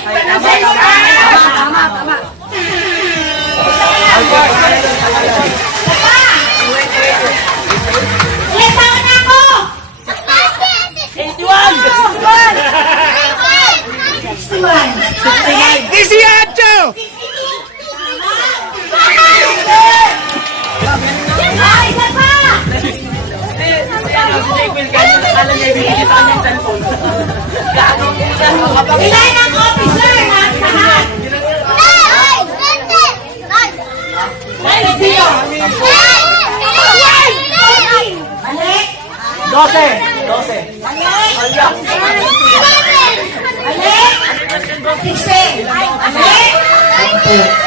Tama. Ilan taon na ako? 81! 18! Ay, ilan pa? Ilan ang officer? Lahat. Balik. 12! Balik. 16. Balik.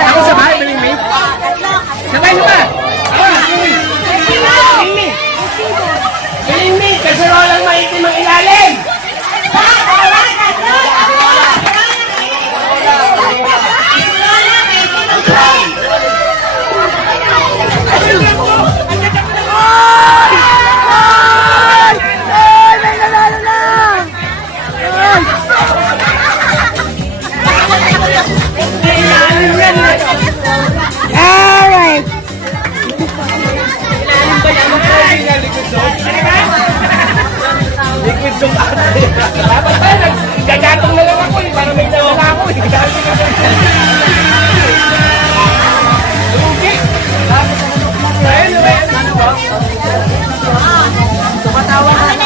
Ako sabay, malimit. Sabay. Malimit, kasi walang maitim ang ilalim. Alright! Liquid zone ata. Dapat ba, naggagatong na lang ako eh, para may nawala ako eh. Lugi. Tumatawa na.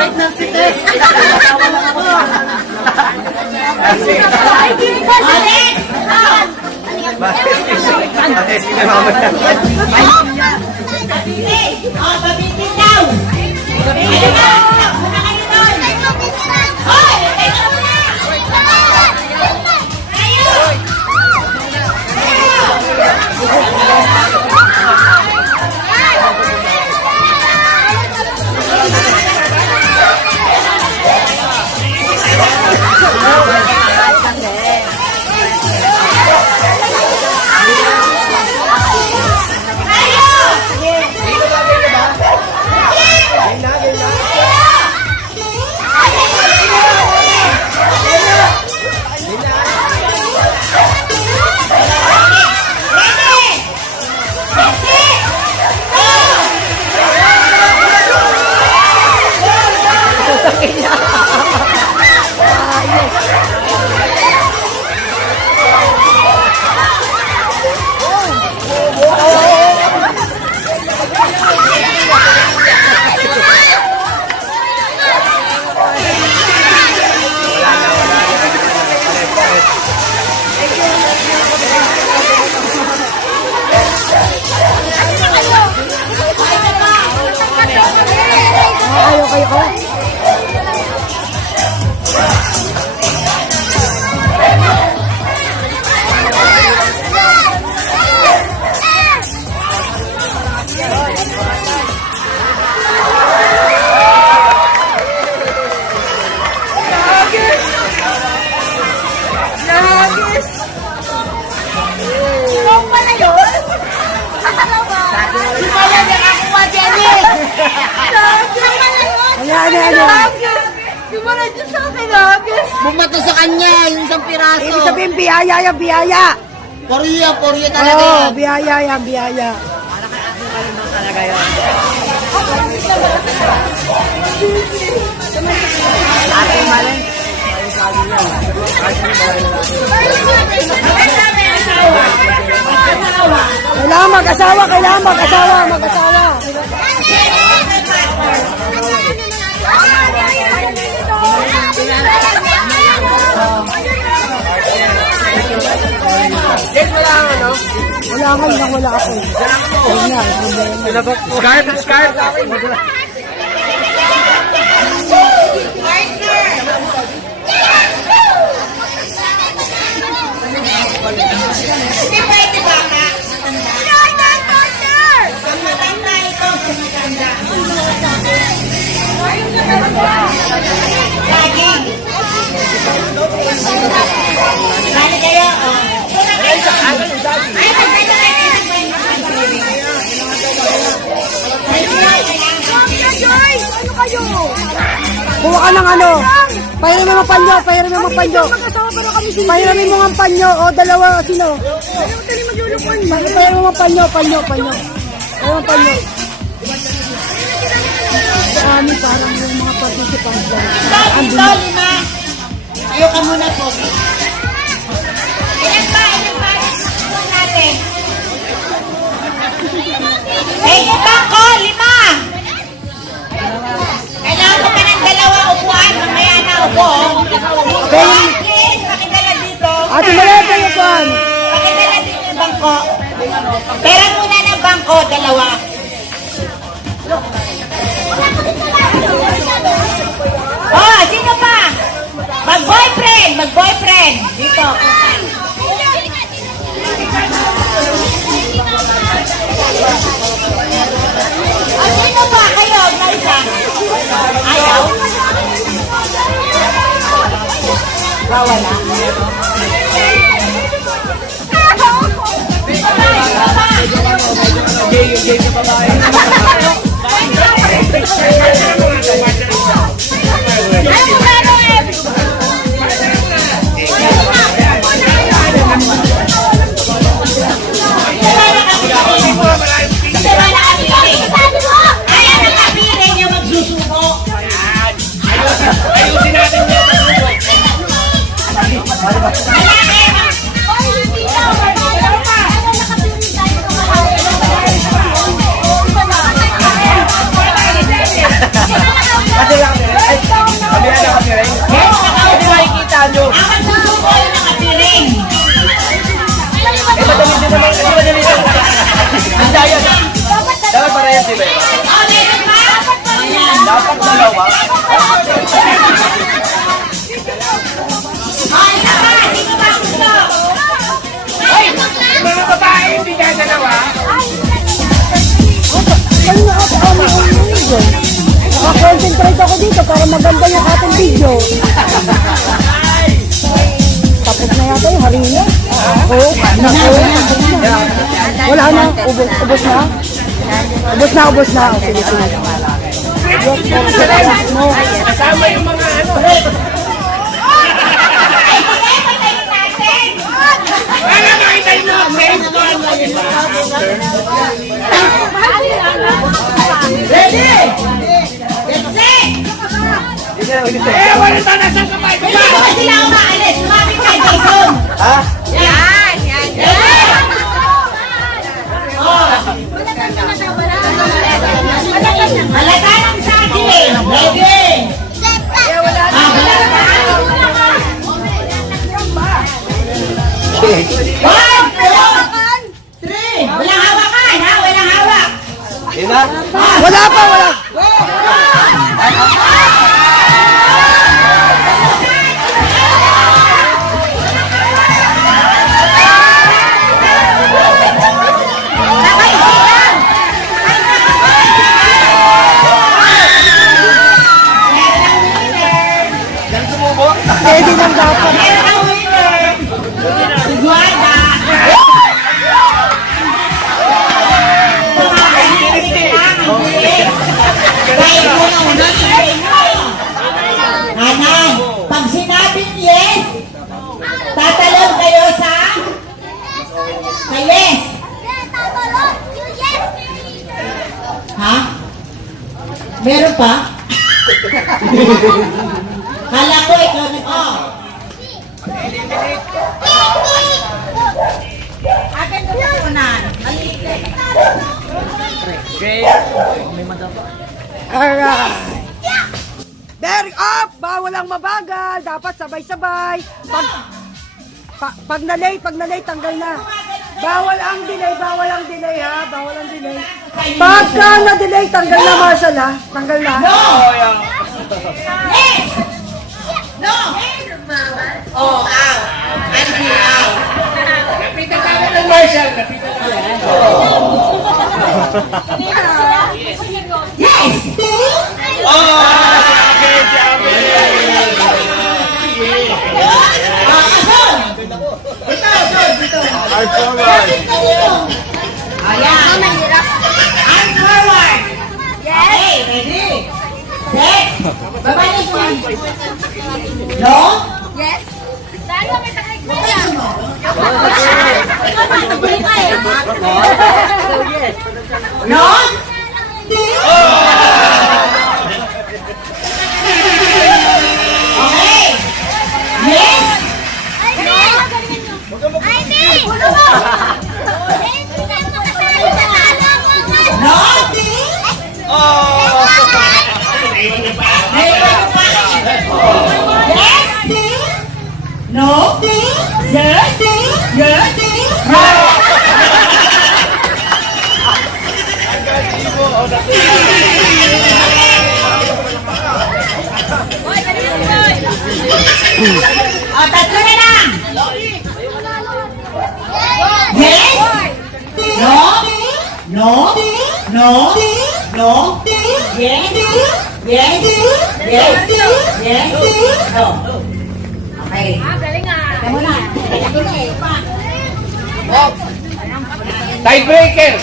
Pregnancy test! Babitin daw. Babitin daw. Muna kayo doon. Hoy! Teka muna. Ayun! Bumato sa kanya, yung isang piraso. Ibig sabihin, biyaya yan, biyaya. Porya talaga yan. Oo, biyaya yan, biyaya. Para kay Ate Marimar talaga yan. Ate Marimar. Kailangan mag-asawa. Guys, wala kang ano? Wala nga, yun wala ako. Ayun nga, Scarf, scarf. Hindi pwede bata. Ang matanda ito, ang matanda. Lagi. Lagi kayo. kuha ka ng ano. Pahiramin mo panyo, pahiramin mo panyo. Pahiramin mo ng panyo. O, dalawa, sino? Pahiramin mo panyo, panyo. Pahiramin mo panyo. Kami parang yung mga participants lang. Ito, lima. Ayaw ka muna po. Ilan ba? Natin. Ibang ko, lima. Kailangan ko pa ng dalawa upuan. Mamaya na upo. Please, pakidala dito. Ate Maria, kayo po. Pakidala dito yung bangko. Pera muna ng bangko, dalawa. Oh, sino pa? Mag-boyfriend. Dito. Sino pa kayo? Marisa? Ayaw? Wala. Ayusin natin yung kasi lang, kami na kami rin. Hindi makikita nyo. Ang magsusuko yung nakapiring. Madali din naman, hindi madali din. Ang daya na. Dapat parehas, di ba? Oh, meron ba? Dapat dalawa. Oh, isa pa. Sino ba gusto? Mga babae, hindi ka dalawa. Naka-concentrate ako dito para maganda yung ating video. Tapos na yata yung harina. Oo, wala na. Ubos na? Ubos na. O, sige. Kasama yung mga ano. Wala makita nyo. Same one lang isa. Ready? Let's see! Wala ito. Nasaan ka pa? Hindi ko ba sila umaalis? Lumapit kay Jason. Ha? Yan! Halata ng saging. Ready? One, two, three. Walang hawakan, ha? Walang hawak. Ina? Wala pa. Pwede lang dapat. Meron ang winner. Si Guarda. Kaya mo na una si Anan, pag sinabing yes, tatalon kayo sa yes. Ha? Meron pa? Kala ko ikaw na Akin ko unan. Maliit eh. Alright. Very up! Bawal ang mabagal. Dapat sabay-sabay. Pag na-late, tanggal na. Bawal ang delay ha, bawal ang delay. Pagka na-delay, tanggal na Marshall ha, tanggal na. No! Oh, ow. Andy, ow. Napitan kami ng Marshall. Napitan kami. Yes! Ayan. And forward. Okay, ready? Set. Babalik mo. No? Yes? Dahil may takay-kaya. No? Okay. Yes? Ay, May! Ay, May! Pulo mo! Hindi na makasali sa talamangan! No? Yes? No? Yes? Yes? No? O, tatlo na lang. Yes? No? No? No? No? Yes? Yes? Yes? Yes? No? Okay. Galing ah! Tama na. Tatlo na eh. Tiebreaker.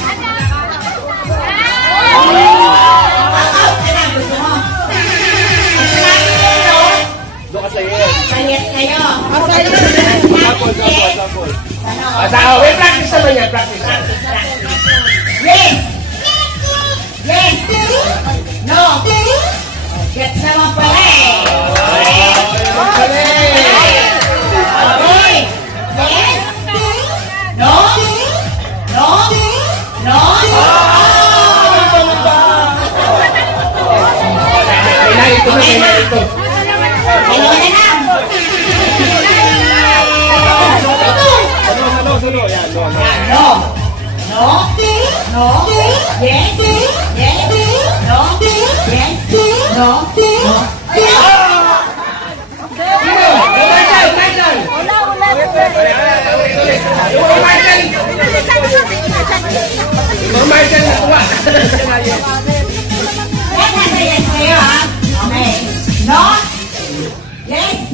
Doon ka sa'yo. Sayet kayo. Wait, practice naman yan. Practice. Yes! Yes! No! Gets naman pala eh. Okay. Yes! No! No! No! Kailangan ito na. Kailangan ito. Hello na lang. Salo. Yan, no. No! No! No! Yes! Yes! No! Yes! No! No! Marshall. Marshall na kuha. Yes, kayo ha? Okay. No? Yes?